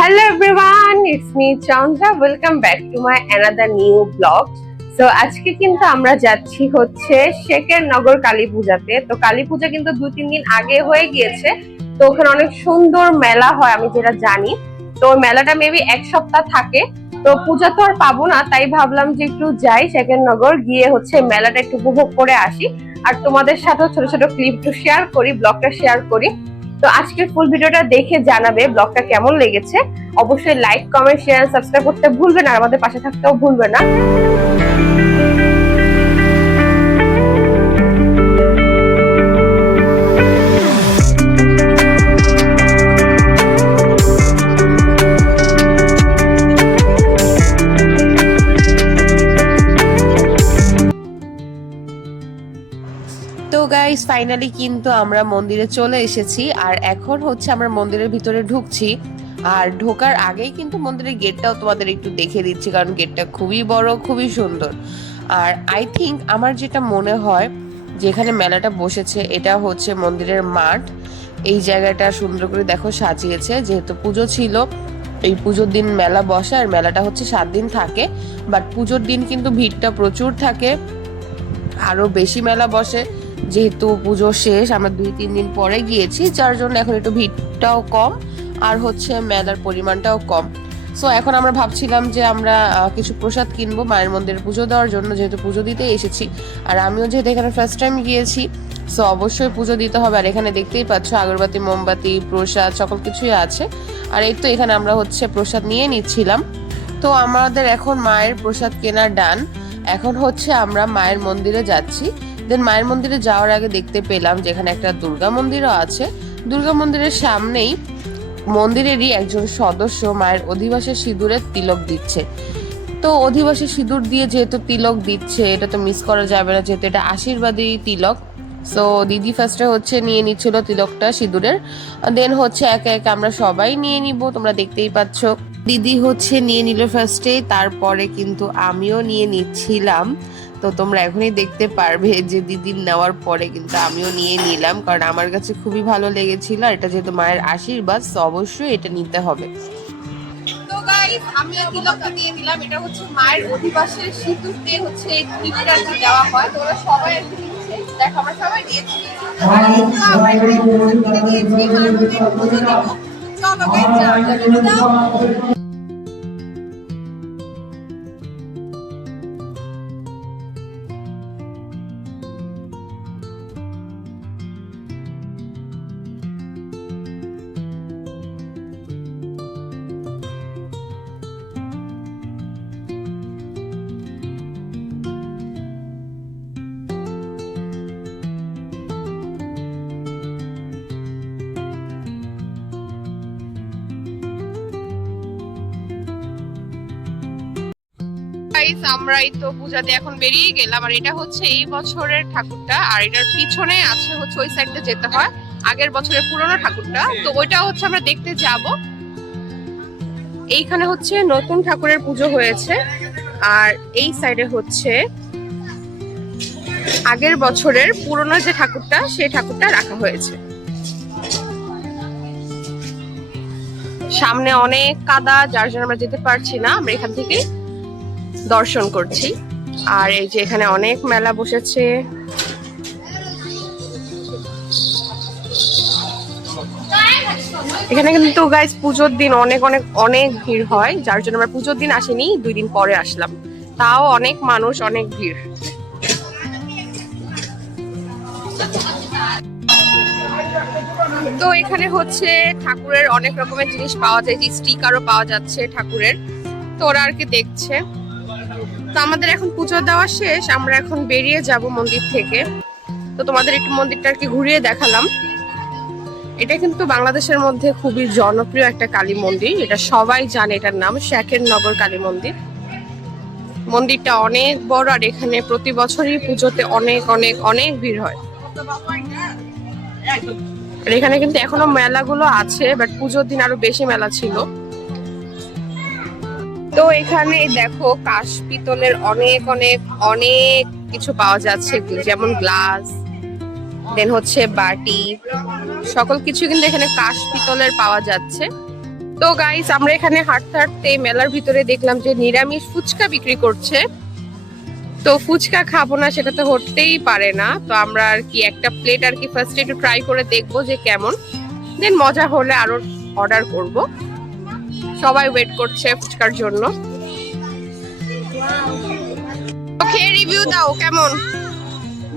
Hello everyone, it's me Chandra. Welcome back to my another new vlog. So আজকে কিন্তু আমরা যাচ্ছি হচ্ছে শেখের নগর কালী পূজাতে। তো কালী পূজা কিন্তু 2-3 দিন আগে হয়ে গিয়েছে। তো ওখানে অনেক সুন্দর মেলা হয় আমি যেটা জানি। তো মেলাটা মেবি এক সপ্তাহ থাকে। তো পূজা তো আর পাবো না, তাই ভাবলাম যে একটু যাই শেখের নগর, গিয়ে হচ্ছে মেলাটা একটু উপভোগ করে আসি। আর তোমাদের সাথেও ছোট ছোট ক্লিপ একটু শেয়ার করি, ব্লগটা শেয়ার করি। তো আজকের ফুল ভিডিওটা দেখে জানাবে ব্লগটা কেমন লেগেছে। অবশ্যই লাইক, কমেন্ট, শেয়ার, সাবস্ক্রাইব করতে ভুলবে না, আর আমাদের পাশে থাকতেও ভুলবে না। তো গাইস, ফাইনালি কিন্তু আমরা মন্দিরে চলে এসেছি, আর এখন হচ্ছে আমরা মন্দিরের ভিতরে ঢুকছি। আর ঢোকার আগেই কিন্তু মন্দিরের গেটটাও তোমাদের একটু দেখে দিচ্ছি, কারণ গেটটা খুবই বড়, খুবই সুন্দর। আর আই থিঙ্ক আমার যেটা মনে হয় যেখানে মেলাটা বসেছে এটা হচ্ছে মন্দিরের মাঠ। এই জায়গাটা সুন্দর করে দেখো সাজিয়েছে, যেহেতু পুজো ছিল। এই পুজোর দিন মেলা বসে, আর মেলাটা হচ্ছে 7 দিন থাকে, বাট পুজোর দিন কিন্তু ভিড়টা প্রচুর থাকে, আরো বেশি মেলা বসে। যেহেতু পুজো শেষ, আমরা 2-3 দিন পরে গিয়েছি, যার জন্য এখন একটু ভিড়টাও কম, আর হচ্ছে মেলার পরিমাণটাও কম। সো এখন আমরা ভাবছিলাম যে আমরা কিছু প্রসাদ কিনবো মায়ের মন্দিরে পুজো দেওয়ার জন্য, যেহেতু পুজো দিতে এসেছি। আর আমিও যেহেতু এখানে ফার্স্ট টাইম গিয়েছি, সো অবশ্যই পুজো দিতে হবে। আর এখানে দেখতেই পাচ্ছ আগরবাতি, মোমবাতি, প্রসাদ সকল কিছুই আছে। আর এই তো এখানে আমরা হচ্ছে প্রসাদ নিয়ে নিচ্ছিলাম। তো আমাদের এখন মায়ের প্রসাদ কেনা ডান। এখন হচ্ছে আমরা মায়ের মন্দিরে যাচ্ছি। দেন মায়ের মন্দিরে যাওয়ার আগে দেখতে পেলাম যেখানে একটা দুর্গা মন্দিরও আছে। দুর্গা মন্দিরের সামনেই মন্দিরেরই একজন সদস্য মায়ের অধিবাসের সিঁদুরের তিলক দিচ্ছে। তো অধিবাসের সিঁদুর দিয়ে যেহেতু তিলক দিচ্ছে, এটা তো মিস করা যাবে না, যেহেতু এটা আশীর্বাদী তিলক। সো দিদি ফার্স্টে হচ্ছে নিয়ে নিচ্ছিল তিলকটা সিঁদুরের, দেন হচ্ছে একে একে আমরা সবাই নিয়ে নিব। তোমরা দেখতেই পাচ্ছ দিদি হচ্ছে নিয়ে নিল ফার্স্টে, তারপরে কিন্তু আমিও নিয়ে নিচ্ছিলাম। তো তোমরা এখনই দেখতে পারবে যে দিদির নেওয়ার পরে কিন্তু আমিও নিয়ে নিলাম, কারণ আমার কাছে খুবই ভালো লেগেছিল। আর এটা যেহেতু মায়ের আশীর্বাদ, তো অবশ্যই এটা নিতে হবে। তো গাইস, আমি তিলকটা দিয়ে নিলাম। এটা হচ্ছে মায়ের অধিবাসের সিঁদুর দিয়ে হচ্ছে এই তিলকটা দেওয়া হয়। তো ওরা সবাই আর কি দিচ্ছে, দেখো আমরা সবাই দিয়েছি। আমরা এখানে প্রসাদ কিনে দিয়েছি, মায়ের মধ্যে পুজো দিব। চলো গাইস, যাও। আমরা এই তো পূজাতে এখন বেরিয়ে গেলাম। আর এটা হচ্ছে এই বছরের ঠাকুরটা, আর এটার পিছনে আছে হচ্ছে ওই সাইডে যেতে হয় আগের বছরের পুরনো ঠাকুরটা। তো ওইটা হচ্ছে আমরা দেখতে যাব। এইখানে হচ্ছে নতুন ঠাকুরের পুজো হয়েছে, আর এই সাইডে হচ্ছে আগের বছরের পুরনো যে ঠাকুরটা, সেই ঠাকুরটা রাখা হয়েছে। সামনে অনেক কাদা, যার জন্য আমরা যেতে পারছি না, আমরা এখান থেকে দর্শন করছি। আর এই যে এখানে অনেক মেলা বসেছে। এখানে কিন্তু গাইস পুজোর দিন অনেক অনেক অনেক ভিড় হয়, যার জন্য আমরা পুজোর দিন আসিনি, 2 দিন পরে আসলাম। তাও অনেক মানুষ, অনেক ভিড়। তো এখানে হচ্ছে ঠাকুরের অনেক রকমের জিনিস পাওয়া যায়, যে স্টিকারও পাওয়া যাচ্ছে ঠাকুরের। তো ওরা আর কি দেখছে। তো আমাদের এখন পুজো দেওয়া শেষ, আমরা এখন বেরিয়ে যাব মন্দির থেকে। তো তোমাদের একটু মন্দিরটা আর কি ঘুরিয়ে দেখালাম। এটা কিন্তু বাংলাদেশের মধ্যে খুবই জনপ্রিয় একটা কালী মন্দির, এটা সবাই জানে। এটার নাম শেখের নগর কালী মন্দির। মন্দিরটা অনেক বড়, আর এখানে প্রতি বছরই পুজোতে অনেক অনেক অনেক ভিড় হয়। আর এখানে কিন্তু এখনো মেলাগুলো আছে, বাট পুজোর দিন আরো বেশি মেলা ছিল। তো এখানে দেখো কাশ পিতলের অনেক অনেক অনেক কিছু পাওয়া যাচ্ছে, যেমন গ্লাস, দেন হচ্ছে বাটি, সকল কিছু কিন্তু এখানে কাশ পিতলের পাওয়া যাচ্ছে। তো গাইস আমরা এখানে হাঁটতে হাঁটতে মেলার ভিতরে দেখলাম যে নিরামিষ ফুচকা বিক্রি করছে। তো ফুচকা খাবো না সেটা তো হতেই পারে না, তো আমরা আর কি একটা প্লেট আর কি ফার্স্টে একটু ট্রাই করে দেখবো যে কেমন, দেন মজা হলে আরো অর্ডার করব। সবাই ওয়েট করছে ফুচকার জন্য। ওকে, রিভিউ দাও কেমন?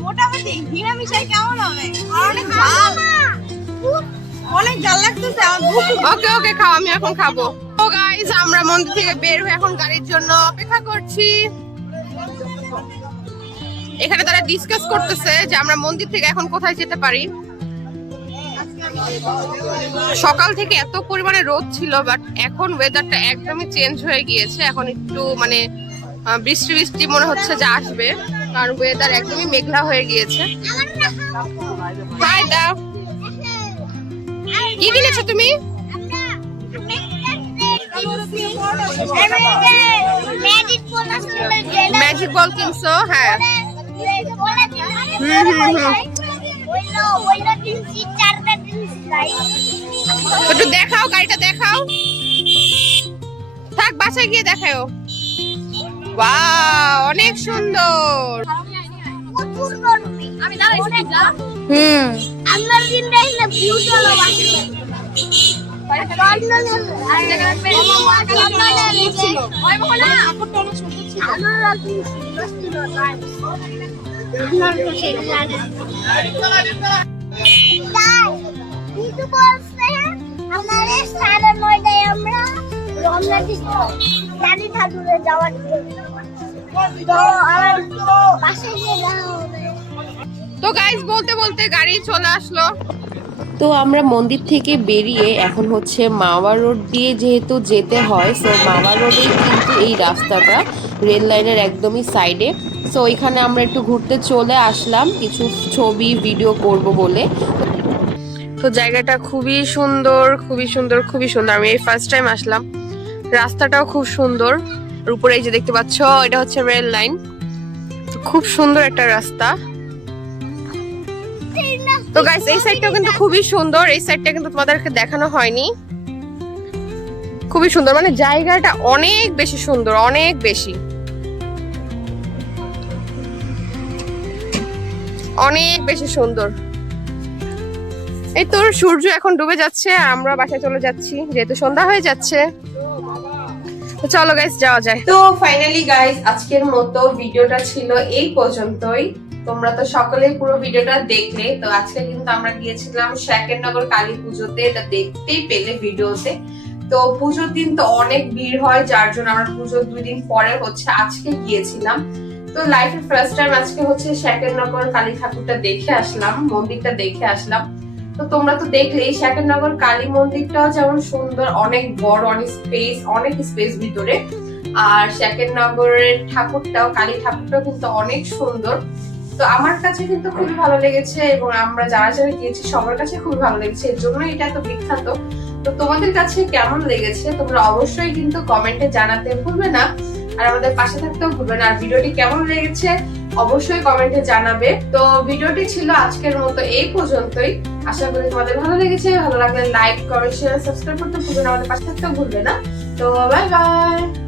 মোটামুটি নিরামিষাই কেমন হবে? অনেক ঝাল, অনেক ঝাল লাগতেছে। ওকে ওকে, খাও, আমি এখন খাবো। তো গাইস আমরা মন্দির থেকে বের হয়ে এখন গাড়ির জন্য অপেক্ষা করছি। এখানে তারা ডিসকাস করতেছে যে আমরা মন্দির থেকে এখন কোথায় যেতে পারি। সকাল থেকে এত পরিমাণে রোদ ছিল, বাট এখন ওয়েদারটা একদমই চেঞ্জ হয়ে গিয়েছে। এখন একটু মানে বৃষ্টি বৃষ্টি মনে হচ্ছে যে আসবে, কারণ ওয়েদার একদমই মেঘলা হয়ে গিয়েছে। হাই দাও, কি কিনেছো তুমি? ম্যাজিক বল কিনছো? হ্যাঁ। একটু দেখাও, গাড়িটা দেখাও। থাক, বাসায় গিয়ে দেখাও। বাহ, অনেক সুন্দর। আমি তো গাইস বলতে বলতে গাড়ি চলে আসলো। তো আমরা মন্দির থেকে বেরিয়ে এখন হচ্ছে মাওয়া রোড দিয়ে যেহেতু যেতে হয়, সো মাওয়া রোডেই কিন্তু এই রাস্তাটা রেল লাইনের একদমই সাইডে। সো এখানে আমরা একটু ঘুরতে চলে আসলাম কিছু ছবি ভিডিও করব বলে। তো জায়গাটা খুবই সুন্দর, খুবই সুন্দর, খুবই সুন্দর। আমি এই ফার্স্ট টাইম আসলাম। রাস্তাটাও খুব সুন্দর। উপরে এই যে দেখতে পাচ্ছ, এটা হচ্ছে রেল লাইন। খুব সুন্দর একটা রাস্তা। তো গাইস এই সাইডটাও কিন্তু খুবই সুন্দর। এই সাইডটা কিন্তু তোমাদেরকে দেখানো হয়নি। খুবই সুন্দর, মানে জায়গাটা অনেক বেশি সুন্দর, অনেক বেশি, অনেক বেশি সুন্দর। এই তোর সূর্য এখন ডুবে যাচ্ছে আর আমরা বাসায় চলে যাচ্ছি যেহেতু সন্ধ্যা হয়ে যাচ্ছে। তো চলো গাইস যাওয়া যায়। তো ফাইনালি গাইস আজকের মতো ভিডিওটা ছিল এই পর্যন্তই। তোমরা তো সকলেই পুরো ভিডিওটা দেখলে। তো আজকে কিন্তু আমরা গিয়েছিলাম শাকেরনগর কালী পুজোতে, এটা দেখতেই পেলে ভিডিওতে। তো পুজোর দিন তো অনেক ভিড় হয়, যার জন্য আমরা পুজোর 2 দিন পরে হচ্ছে আজকে গিয়েছিলাম। তো লাইফের ফার্স্ট টাইম আজকে হচ্ছে শাকেরনগর কালী ঠাকুরটা দেখে আসলাম, মন্দিরটা দেখে আসলাম। তো তোমরা তো দেখলেই শাকেরনগর কালী মন্দিরটাও যেমন সুন্দর, অনেক বড়, অনেক স্পেস ভিতরে। আর শাকেরনগরের ঠাকুরটাও, কালী ঠাকুরটাও কিন্তু অনেক সুন্দর। তো আমার কাছে কিন্তু খুবই ভালো লেগেছে এবং আমরা যারা যারা গিয়েছি সবার কাছে খুবই ভালো লেগেছে, এর জন্য এটা এত বিখ্যাত। তো তোমাদের কাছে কেমন লেগেছে তোমরা অবশ্যই কিন্তু কমেন্টে জানাতে ভুলবে না, আর আমাদের পাশে থাকতেও ভুলবে না। আর ভিডিওটি কেমন লেগেছে অবশ্যই কমেন্টে জানাবে। তো ভিডিওটি ছিল আজকের মতো এই পর্যন্তই। আশা করি তোমাদের ভালো লেগেছে। ভালো লাগলে লাইক, কমেন্ট, শেয়ার, সাবস্ক্রাইব করতে ভুলবে না, আমাদের পাশে থাকতেও ভুলবে না। তো বাই বাই।